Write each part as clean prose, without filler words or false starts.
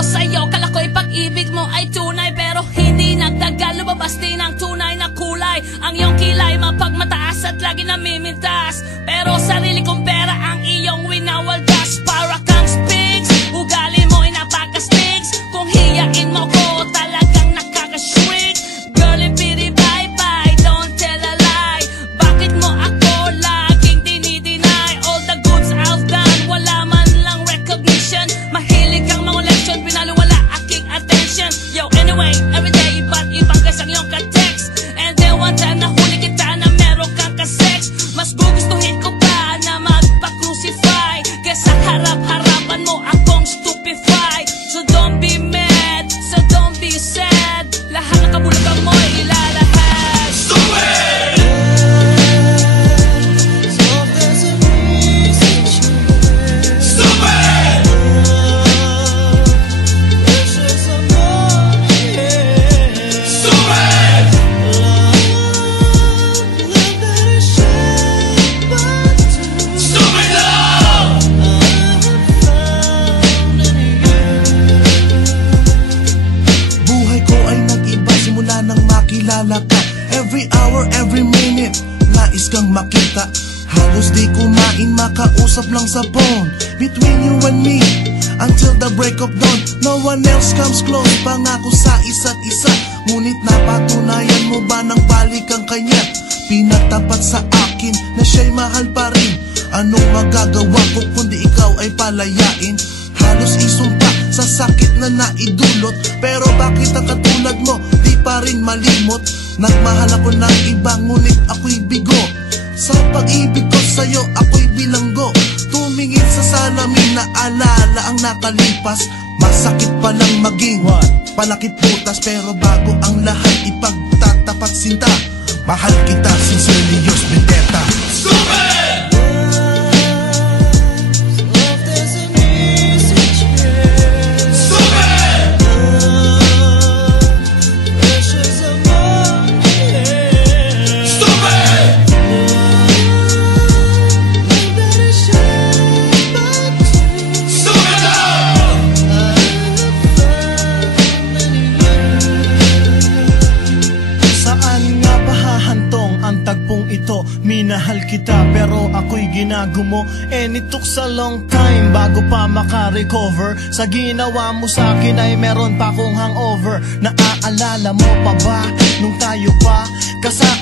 ko sa'yo, kala ko'y pag-ibig mo ay tunay, pero hindi nagtagal, lumabas din ang tunay na kulay. Ang iyong kilay mapagmataas at lagi namimintas, pero sarili kong pera ang iyong winawaldas. Para kang Sphinx, ugali mo ay napaka-stinks. Kung hiyain mo ko, talagang nakaka-shrink. Girl, pity bye-bye, don't tell a lie. Bakit mo ako laging dinideny? All the goods I've done, wala man lang recognition. Mahilig kang mga leksyon, pinaliwala aking attention. Yo, anyway, everyday iba't ibang guys ang iyong ka-text. And then one time nahuli kita na meron kang ka-sex. Mas gugustuhin ko pa na magpa-crucify kesa harap-harapan mo akong stupefy. So don't be mad, so don't be sad. Lahat ng kabulugan mo'y ilalahad. Stupid! Every hour, every minute, nais kang makita. Halos di kumain, makausap lang sa phone. Between you and me, until the break of dawn. No one else comes close, pangako sa isa't isa. Ngunit napatunayan mo ba nang balik ang kanya? Pinatapat sa akin na siya'y mahal pa rin. Anong magagawa ko kundi ikaw ay palayain? Halos isumpa sa sakit na naidulot, pero bakit ang katulad mo di pa rin malimot? Nagmahal ako ng iba ngunit ako'y bigo. Sa pag-ibig ko sa'yo ako'y bilanggo. Tumingin sa salamin na alala ang nakalipas. Masakit palang maging palakit putas, pero bago ang lahat ipagtatapat sinta. Mahal kita sincerely, Diyos Vendetta. Stupid! Minahal kita pero ako'y ginagumo. And it took a long time bago pa makarecover. Sa ginawa mo sa akin ay meron pa akong hangover. Naaalala mo pa ba nung tayo pa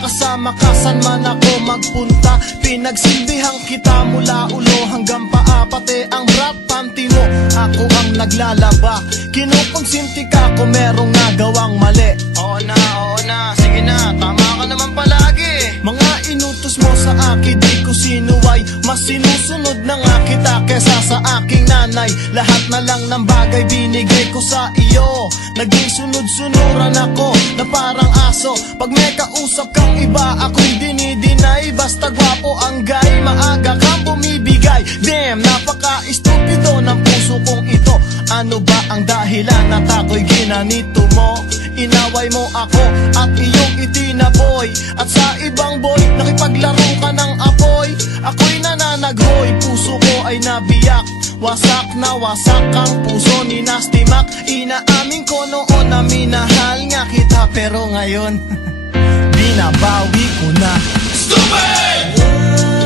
kasama ka saan man ako magpunta? Pinagsilbihang kita mula ulo hanggang paa, pati ang bra panty mo ako ang naglalaba. Kinukonsinti ka kung merong nagawang mali. Oo na, sige na, tama ka naman palagi. Mga inutos mo sa akin di ko sinuway, mas sinusunod na nga kita kesa sa aking nanay. Lahat na lang ng bagay binigay ko sa iyo. Naging sunod-sunuran ako na parang aso. Pag may kausap kang iba ako'y dinidinay. Basta gwapo ang guy, maaga kang bumibigay. Damn, napaka-estupido ng puso kong ito. Ano ba ang dahilan at ako'y ginanito mo? Inaway mo ako at iyong itinaboy. At sa ibang boy, nakipaglaro ka ng apoy. Ako'y nananaghoy, puso ko ay nabiyak. Wasak na wasak ang puso ni Nasty Mac. Inaamin ko noon na minahal nga kita, pero ngayon binabawi ko na. Stupid!